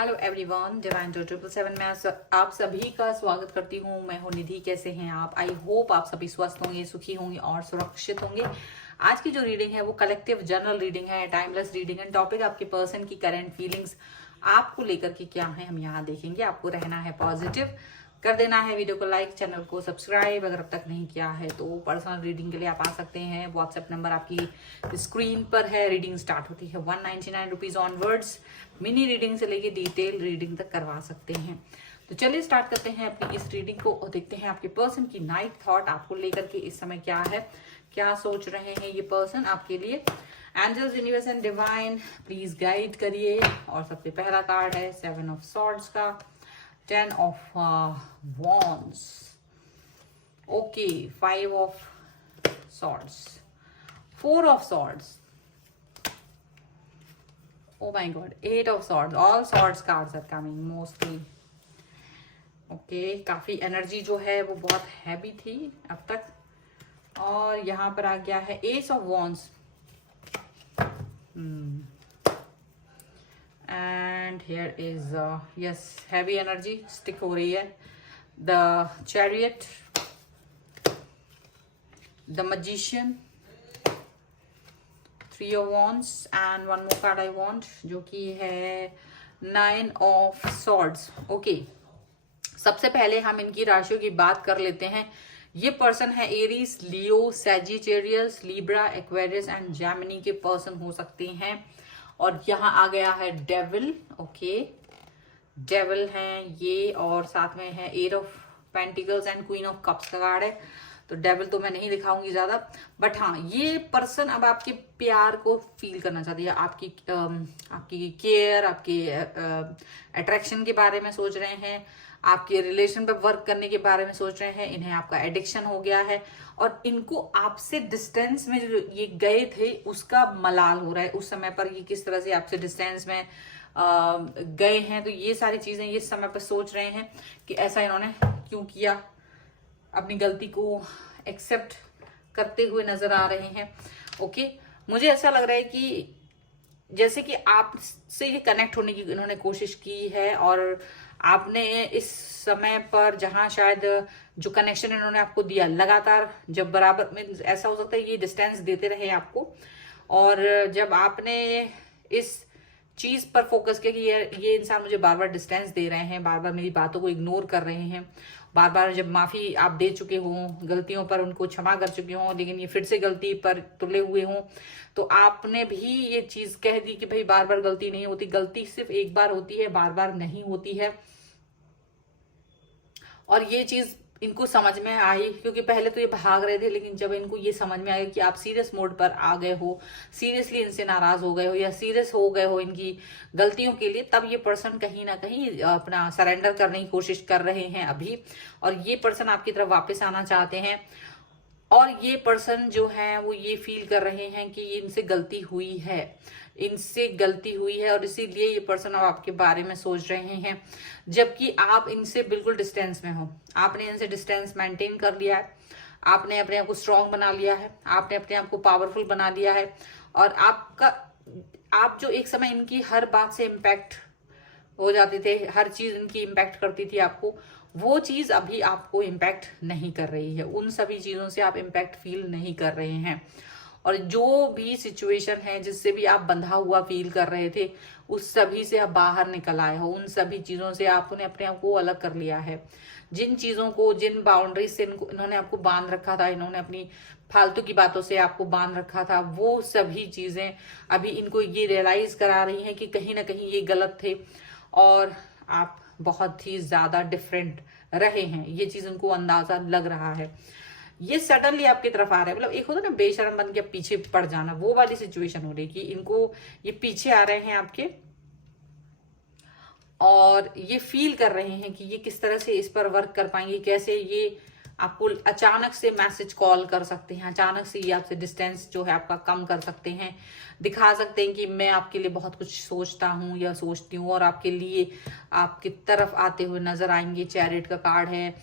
Hello everyone, divine जो 777 में आप सभी का स्वागत करती हूँ। मैं हूँ निधि। कैसे हैं आप? आई होप आप सभी स्वस्थ होंगे, सुखी होंगे और सुरक्षित होंगे। आज की जो रीडिंग है वो कलेक्टिव जनरल रीडिंग है, टाइमलेस रीडिंग है। टॉपिक आपके पर्सन की करंट फीलिंग्स आपको लेकर के क्या है हम यहाँ देखेंगे। आपको रहना है पॉजिटिव, कर देना है वीडियो को लाइक, चैनल को सब्सक्राइब अगर अब तक नहीं किया है तो। पर्सनल रीडिंग के लिए आप आ सकते हैं। व्हाट्सएप नंबर आपकी स्क्रीन पर है। रीडिंग स्टार्ट होती है 199 रुपीज ऑनवर्ड्स। मिनी रीडिंग से लेके डिटेल रीडिंग तक करवा सकते हैं। तो चलिए स्टार्ट करते हैं अपनी इस रीडिंग को और देखते हैं आपके पर्सन की नाइट थॉट आपको लेकर के इस समय क्या है, क्या सोच रहे हैं ये पर्सन आपके लिए। Angels, universe and divine please guide करिए। और सबसे पहला कार्ड है 7 ऑफ सॉर्ड्स का, 10 of wands, okay, 5 of swords, 4 of swords, oh my god, 8 of swords, all swords cards are coming mostly. Okay, काफी एनर्जी जो है वो बहुत हैवी थी अब तक। और यहाँ पर आ गया है S of wands and here is yes heavy energy stick हो रही है। The chariot, the magician, 3 of wands and one more card I want जो कि है 9 of swords। ओके, सबसे पहले हम इनकी राशियों की बात कर लेते हैं। ये पर्सन है Aries, Leo, Sagittarius, Libra, Aquarius and Gemini के पर्सन हो सकते हैं। और यहाँ आ गया है डेविल। ओके, डेविल है ये और साथ में है 8 of pentacles and queen of cups का कार्ड है। तो डेविल तो मैं नहीं दिखाऊंगी ज्यादा, बट हाँ ये पर्सन अब आपके प्यार को फील करना चाहती है, आपकी केयर, आपके अट्रैक्शन के बारे में सोच रहे हैं, आपके रिलेशन पे वर्क करने के बारे में सोच रहे हैं। इन्हें आपका एडिक्शन हो गया है और इनको आपसे डिस्टेंस में जो ये गए थे उसका मलाल हो रहा है। उस समय पर ये किस तरह से आपसे डिस्टेंस में गए हैं, तो ये सारी चीजें ये समय पर सोच रहे हैं कि ऐसा इन्होंने क्यों किया। अपनी गलती को एक्सेप्ट करते हुए नजर आ रहे हैं। ओके, मुझे ऐसा लग रहा है कि जैसे कि आपसे ये कनेक्ट होने की इन्होंने कोशिश की है और आपने इस समय पर जहां शायद जो कनेक्शन इन्होंने आपको दिया लगातार, जब बराबर में ऐसा हो सकता है ये डिस्टेंस देते रहे आपको, और जब आपने इस चीज पर फोकस किया कि ये इंसान मुझे बार बार डिस्टेंस दे रहे हैं, बार बार मेरी बातों को इग्नोर कर रहे हैं, बार बार जब माफी आप दे चुके हो, गलतियों पर उनको क्षमा कर चुके हो, लेकिन ये फिर से गलती पर तुले हुए हो, तो आपने भी ये चीज कह दी कि भाई बार बार गलती नहीं होती, गलती सिर्फ एक बार होती है, बार बार नहीं होती है। और ये चीज इनको समझ में आई, क्योंकि पहले तो ये भाग रहे थे, लेकिन जब इनको ये समझ में आया कि आप सीरियस मोड पर आ गए हो, सीरियसली इनसे नाराज हो गए हो या सीरियस हो गए हो इनकी गलतियों के लिए, तब ये पर्सन कहीं ना कहीं अपना सरेंडर करने की कोशिश कर रहे हैं अभी। और ये पर्सन आपकी तरफ वापस आना चाहते हैं। और ये पर्सन जो है वो ये फील कर रहे हैं कि इनसे गलती हुई है, इनसे गलती हुई है, और इसीलिए ये पर्सन अब आपके बारे में सोच रहे हैं, जबकि आप इनसे बिल्कुल डिस्टेंस में हो। आपने इनसे डिस्टेंस मेंटेन कर लिया है, आपने अपने आप को स्ट्रांग बना लिया है, आपने अपने आप को पावरफुल बना लिया है। और आप जो एक समय इनकी हर बात से इम्पैक्ट हो जाते थे, हर चीज इनकी इम्पैक्ट करती थी आपको, वो चीज अभी आपको इम्पैक्ट नहीं कर रही है। उन सभी चीजों से आप इम्पैक्ट फील नहीं कर रहे हैं। और जो भी सिचुएशन है जिससे भी आप बंधा हुआ फील कर रहे थे, उस सभी से आप बाहर निकल आए हो। उन सभी चीजों से आपने अपने आप को अलग कर लिया है। जिन चीजों को, जिन बाउंड्रीज से इन्होंने आपको बांध रखा था, इन्होंने अपनी फालतू की बातों से आपको बांध रखा था, वो सभी चीजें अभी इनको ये रियलाइज करा रही हैं कि कहीं ना कहीं ये गलत थे और आप बहुत ही ज्यादा डिफरेंट रहे हैं। ये चीज उनको अंदाजा लग रहा है। ये सडनली आपकी तरफ आ रहा है, मतलब एक होता है ना बेशरम बन के पीछे पड़ जाना, वो वाली सिचुएशन हो रही कि इनको ये पीछे आ रहे हैं आपके, और ये फील कर रहे हैं कि ये किस तरह से इस पर वर्क कर पाएंगे, कैसे ये आपको अचानक से मैसेज कॉल कर सकते हैं, अचानक से ये आपसे डिस्टेंस जो है आपका कम कर सकते हैं, दिखा सकते हैं कि मैं आपके लिए बहुत कुछ सोचता हूँ या सोचती हूँ, और आपके लिए आपकी तरफ आते हुए नजर आएंगे। चैरियट का कार्ड है,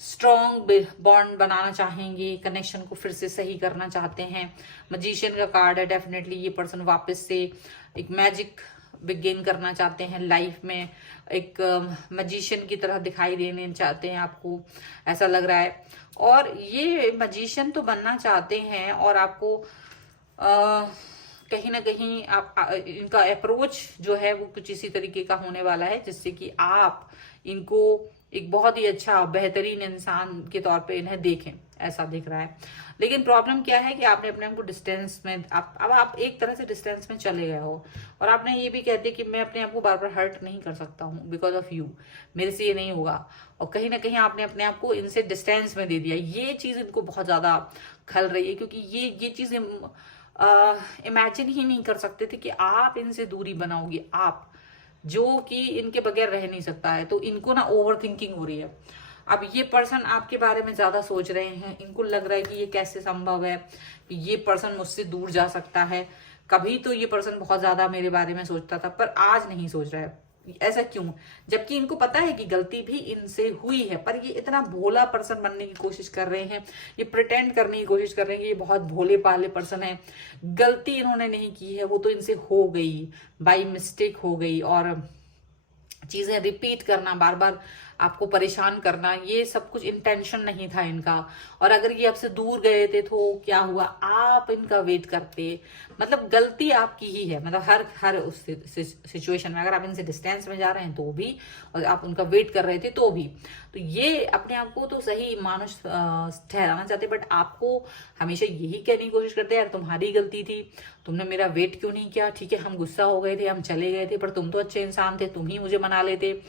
स्ट्रॉन्ग बॉन्ड बनाना चाहेंगे, कनेक्शन को फिर से सही करना चाहते हैं। मैजिशियन का कार्ड है, डेफिनेटली ये पर्सन वापस से एक मैजिक गेन करना चाहते हैं लाइफ में, एक मैजिशियन की तरह दिखाई देने चाहते हैं, आपको ऐसा लग रहा है। और ये मैजिशियन तो बनना चाहते हैं, और आपको कहीं ना कहीं इनका अप्रोच जो है वो कुछ इसी तरीके का होने वाला है, जिससे कि आप इनको एक बहुत ही अच्छा बेहतरीन इंसान के तौर पे इन्हें देखें, ऐसा दिख रहा है। लेकिन प्रॉब्लम क्या है कि आपने अपने आप को डिस्टेंस में, अब आप एक तरह से डिस्टेंस में चले गए हो, और आपने ये भी कहते कि मैं अपने आप को बार बार हर्ट नहीं कर सकता हूँ बिकॉज ऑफ यू, मेरे से ये नहीं होगा। और कहीं ना कहीं आपने अपने आप को इनसे डिस्टेंस में दे दिया। ये चीज इनको बहुत ज्यादा खल रही है, क्योंकि ये चीज इमेजिन ही नहीं कर सकते थे कि आप इनसे दूरी बनाओगे, आप जो कि इनके बगैर रह नहीं सकता है। तो इनको ना ओवर थिंकिंग हो रही है। अब ये पर्सन आपके बारे में ज्यादा सोच रहे हैं, इनको लग रहा है कि ये कैसे संभव है कि ये पर्सन मुझसे दूर जा सकता है। कभी तो ये पर्सन बहुत ज्यादा मेरे बारे में सोचता था, पर आज नहीं सोच रहा है। ऐसा क्यों? जबकि इनको पता है कि गलती भी इनसे हुई है, पर ये इतना भोला पर्सन बनने की कोशिश कर रहे हैं, ये प्रिटेंड करने की कोशिश कर रहे हैं कि ये बहुत भोले पाले पर्सन है। गलती इन्होंने नहीं की है, वो तो इनसे हो गई, बाई मिस्टेक हो गई। और चीजें रिपीट करना, बार बार आपको परेशान करना, ये सब कुछ इंटेंशन नहीं था इनका। और अगर ये आपसे दूर गए थे तो क्या हुआ, आप इनका वेट करते। मतलब गलती आपकी ही है, मतलब हर उस सिचुएशन में। अगर आप इनसे डिस्टेंस में जा रहे हैं तो भी, और आप उनका वेट कर रहे थे तो भी। तो ये अपने आप को तो सही मानुष ठहराना चाहते, बट आपको हमेशा यही कहने की कोशिश करते हैं, यार तुम्हारी गलती थी, तुमने मेरा वेट क्यों नहीं किया। ठीक है, हम गुस्सा हो गए थे, हम चले गए थे, पर तुम तो अच्छे इंसान थे, तुम ही मुझे मना लेते।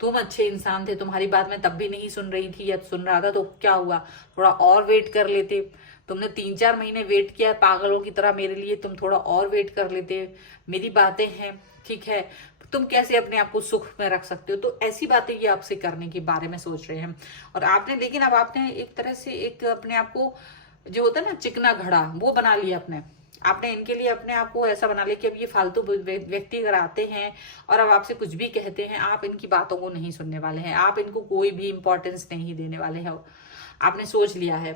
तुम अच्छे इंसान थे, तुम्हारी बात मैं तब भी नहीं सुन रही थी, या सुन रहा था तो क्या हुआ, थोड़ा और वेट कर लेते। तुमने 3-4 महीने वेट किया पागलों की तरह मेरे लिए, तुम थोड़ा और वेट कर लेते। मेरी बातें हैं, ठीक है, तुम कैसे अपने आप को सुख में रख सकते हो। तो ऐसी बातें ये आपसे करने के बारे में सोच रहे हैं। और आपने, लेकिन अब आपने एक तरह से एक अपने आप को, जो होता है ना चिकना घड़ा, वो बना लिया आपने इनके लिए अपने आप को ऐसा बना लिया कि अब ये फालतू व्यक्ति अगर आते हैं और अब आपसे कुछ भी कहते हैं, आप इनकी बातों को नहीं सुनने वाले हैं, आप इनको कोई भी इंपॉर्टेंस नहीं देने वाले हैं। आपने सोच लिया है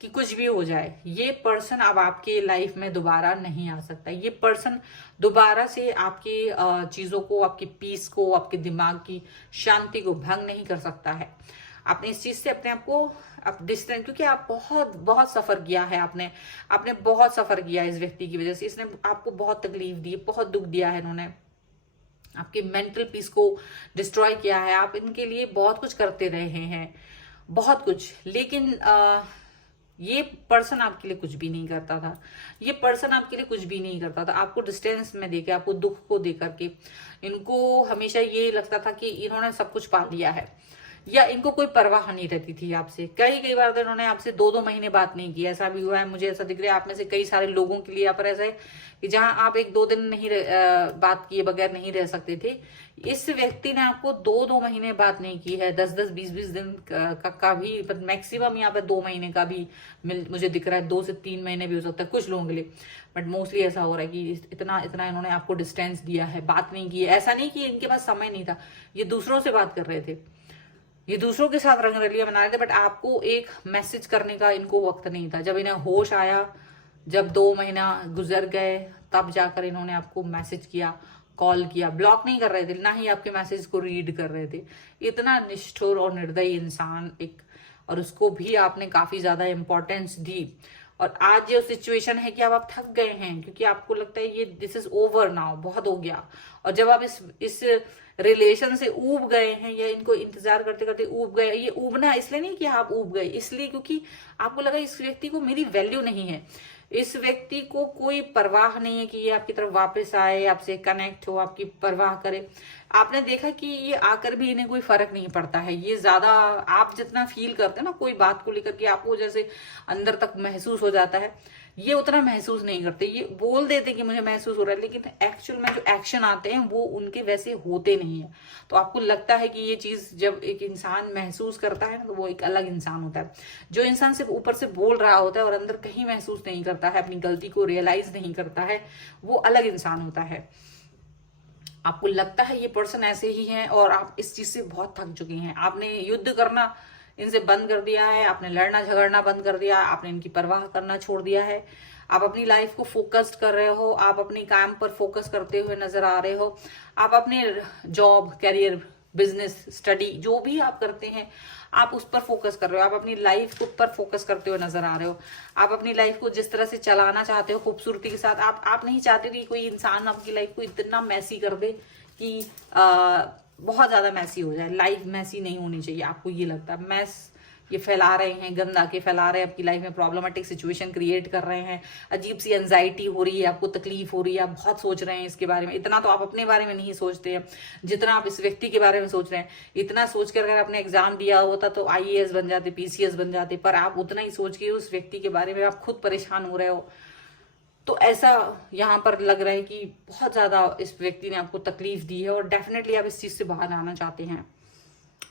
कि कुछ भी हो जाए, ये पर्सन अब आपके लाइफ में दोबारा नहीं आ सकता। ये पर्सन दोबारा से आपकी चीजों को, आपकी पीस को, आपके दिमाग की शांति को भंग नहीं कर सकता है। आपने इस चीज से अपने आप को अब डिस्टेंस, क्योंकि आप बहुत बहुत सफर किया है, आपने बहुत सफर किया इस व्यक्ति की वजह से। इसने आपको बहुत तकलीफ दी, बहुत दुख दिया है, इन्होंने आपकी मेंटल पीस को डिस्ट्रॉय किया है। आप इनके लिए बहुत कुछ करते रहे हैं, बहुत कुछ। लेकिन ये पर्सन आपके लिए कुछ भी नहीं करता था। ये पर्सन आपके लिए कुछ भी नहीं करता था। आपको डिस्टेंस में देके, आपको दुख को दे करके, इनको हमेशा ये लगता था कि इन्होंने सब कुछ पा लिया है, या इनको कोई परवाह नहीं रहती थी आपसे। कई बार तो इन्होंने आपसे 2-2 महीने बात नहीं की, ऐसा भी हुआ है। मुझे ऐसा दिख रहा है आप में से कई सारे लोगों के लिए यहाँ पर ऐसा है कि जहां आप 1-2 दिन नहीं बात किए बगैर नहीं रह सकते थे, इस व्यक्ति ने आपको 2-2 महीने बात नहीं की है। 10-10, 20-20 दिन का भी, मैक्सिमम यहाँ पे 2 महीने का भी मुझे दिख रहा है। 2 से 3 महीने भी हो सकता है कुछ लोगों के लिए, बट मोस्टली ऐसा हो रहा है कि इतना इन्होंने आपको डिस्टेंस दिया है, बात नहीं की है। ऐसा नहीं कि इनके पास समय नहीं था, ये दूसरों से बात कर रहे थे, ये दूसरों के साथ रंगरलियां बना रहे थे, बट आपको एक मैसेज करने का इनको वक्त नहीं था। जब इन्हें होश आया, जब 2 महीना गुजर गए, तब जाकर इन्होंने आपको मैसेज किया, कॉल किया। ब्लॉक नहीं कर रहे थे, ना ही आपके मैसेज को रीड कर रहे थे। इतना निष्ठुर और निर्दयी इंसान एक, और उसको भी आपने काफी ज्यादा इंपॉर्टेंस दी। और आज ये सिचुएशन है कि अब आप थक गए हैं, क्योंकि आपको लगता है ये दिस इज ओवर नाउ, बहुत हो गया। और जब आप इस रिलेशन से ऊब गए हैं, या इनको इंतजार करते करते ऊब गए, ये ऊबना इसलिए नहीं कि आप ऊब गए, इसलिए क्योंकि आपको लगा इस व्यक्ति को मेरी वैल्यू नहीं है, इस व्यक्ति को कोई परवाह नहीं है कि ये आपकी तरफ वापस आए, आपसे कनेक्ट हो, आपकी परवाह करे। आपने देखा कि ये आकर भी इन्हें कोई फर्क नहीं पड़ता है। ये ज्यादा, आप जितना फील करते हैं ना कोई बात को लेकर के, आपको जैसे अंदर तक महसूस हो जाता है, ये उतना महसूस नहीं करते। ये बोल देते कि मुझे महसूस हो रहा है, लेकिन एक्चुअल में जो एक्शन आते हैं वो उनके वैसे होते नहीं है। तो आपको लगता है कि ये चीज जब एक इंसान महसूस करता है तो वो एक अलग इंसान होता है। जो इंसान सिर्फ ऊपर से बोल रहा होता है और अंदर कहीं महसूस नहीं करता है, अपनी गलती को रियलाइज नहीं करता है, वो अलग इंसान होता है। आपको लगता है ये पर्सन ऐसे ही है, और आप इस चीज से बहुत थक चुके हैं। आपने युद्ध करना इनसे बंद कर दिया है, आपने लड़ना झगड़ना बंद कर दिया, आपने इनकी परवाह करना छोड़ दिया है। आप अपनी लाइफ को फोकस्ड कर रहे हो, आप अपने काम पर फोकस करते हुए नजर आ रहे हो, आप अपने जॉब, करियर, बिजनेस, स्टडी जो भी आप करते हैं आप उस पर फोकस कर रहे हो, आप अपनी लाइफ को पर फोकस करते हुए नजर आ रहे हो। आप अपनी लाइफ को जिस तरह से चलाना चाहते हो खूबसूरती के साथ, आप नहीं चाहते कि कोई इंसान आपकी लाइफ को इतना मैसी कर दे कि बहुत ज्यादा मैसी हो जाए। लाइफ मैसी नहीं होनी चाहिए, आपको ये लगता है मैस ये फैला रहे हैं, गंदा के फैला रहे हैं, आपकी लाइफ में प्रॉब्लमेटिक सिचुएशन क्रिएट कर रहे हैं, अजीब सी एंजाइटी हो रही है, आपको तकलीफ हो रही है, आप बहुत सोच रहे हैं इसके बारे में। इतना तो आप अपने बारे में नहीं सोचते हैं जितना आप इस व्यक्ति के बारे में सोच रहे हैं। इतना सोच कर अगर आपने एग्जाम दिया होता तो IAS बन जाते, PCS बन जाते, पर आप उतना ही सोच के उस व्यक्ति के बारे में आप खुद परेशान हो रहे हो। तो ऐसा यहाँ पर लग रहा है कि बहुत ज्यादा इस व्यक्ति ने आपको तकलीफ दी है और डेफिनेटली आप इस चीज से बाहर आना चाहते हैं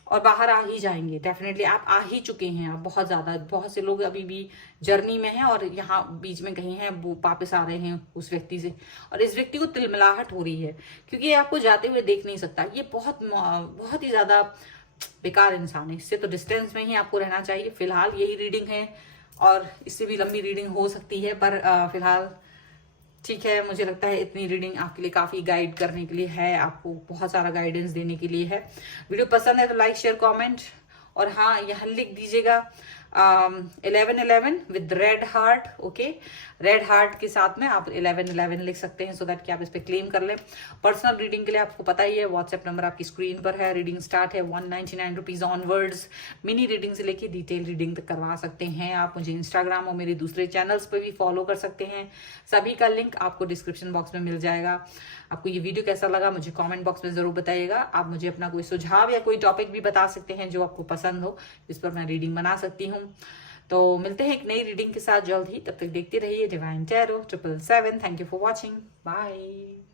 और बाहर आ ही जाएंगे। डेफिनेटली आप आ ही चुके हैं। आप बहुत ज्यादा, बहुत से लोग अभी भी जर्नी में हैं और यहाँ बीच में कहीं हैं, वो वापस आ रहे हैं उस व्यक्ति से। और इस व्यक्ति को तिलमिलाहट हो रही है क्योंकि ये आपको जाते हुए देख नहीं सकता। ये बहुत ही ज्यादा बेकार इंसान है। इससे तो डिस्टेंस में ही आपको रहना चाहिए। फिलहाल यही रीडिंग है और इससे भी लंबी रीडिंग हो सकती है, पर फिलहाल ठीक है। मुझे लगता है इतनी रीडिंग आपके लिए काफी गाइड करने के लिए है, आपको बहुत सारा गाइडेंस देने के लिए है। वीडियो पसंद है तो लाइक, शेयर, कमेंट, और हाँ यहाँ लिख दीजिएगा 1111 with red heart. Okay, red heart के साथ में आप 1111 लिख सकते हैं सो दैट कि आप इस पे क्लेम कर लें। पर्सनल रीडिंग के लिए आपको पता ही है, व्हाट्सएप नंबर आपकी स्क्रीन पर है। रीडिंग स्टार्ट है 199 रुपीज ऑनवर्ड्स। मिनी रीडिंग से लेके डिटेल रीडिंग तक करवा सकते हैं आप। मुझे इंस्टाग्राम और मेरे दूसरे चैनल्स पर भी फॉलो कर सकते हैं। सभी का लिंक आपको डिस्क्रिप्शन बॉक्स में मिल जाएगा। आपको ये वीडियो कैसा लगा मुझे कमेंट बॉक्स में जरूर बताइएगा। आप मुझे अपना कोई सुझाव या कोई टॉपिक भी बता सकते हैं जो आपको पसंद हो, जिस पर मैं रीडिंग बना सकती हूँ। तो मिलते हैं एक नई रीडिंग के साथ जल्द ही। तब तक देखते रहिए divine tarot 777। Thank you for watching. Bye.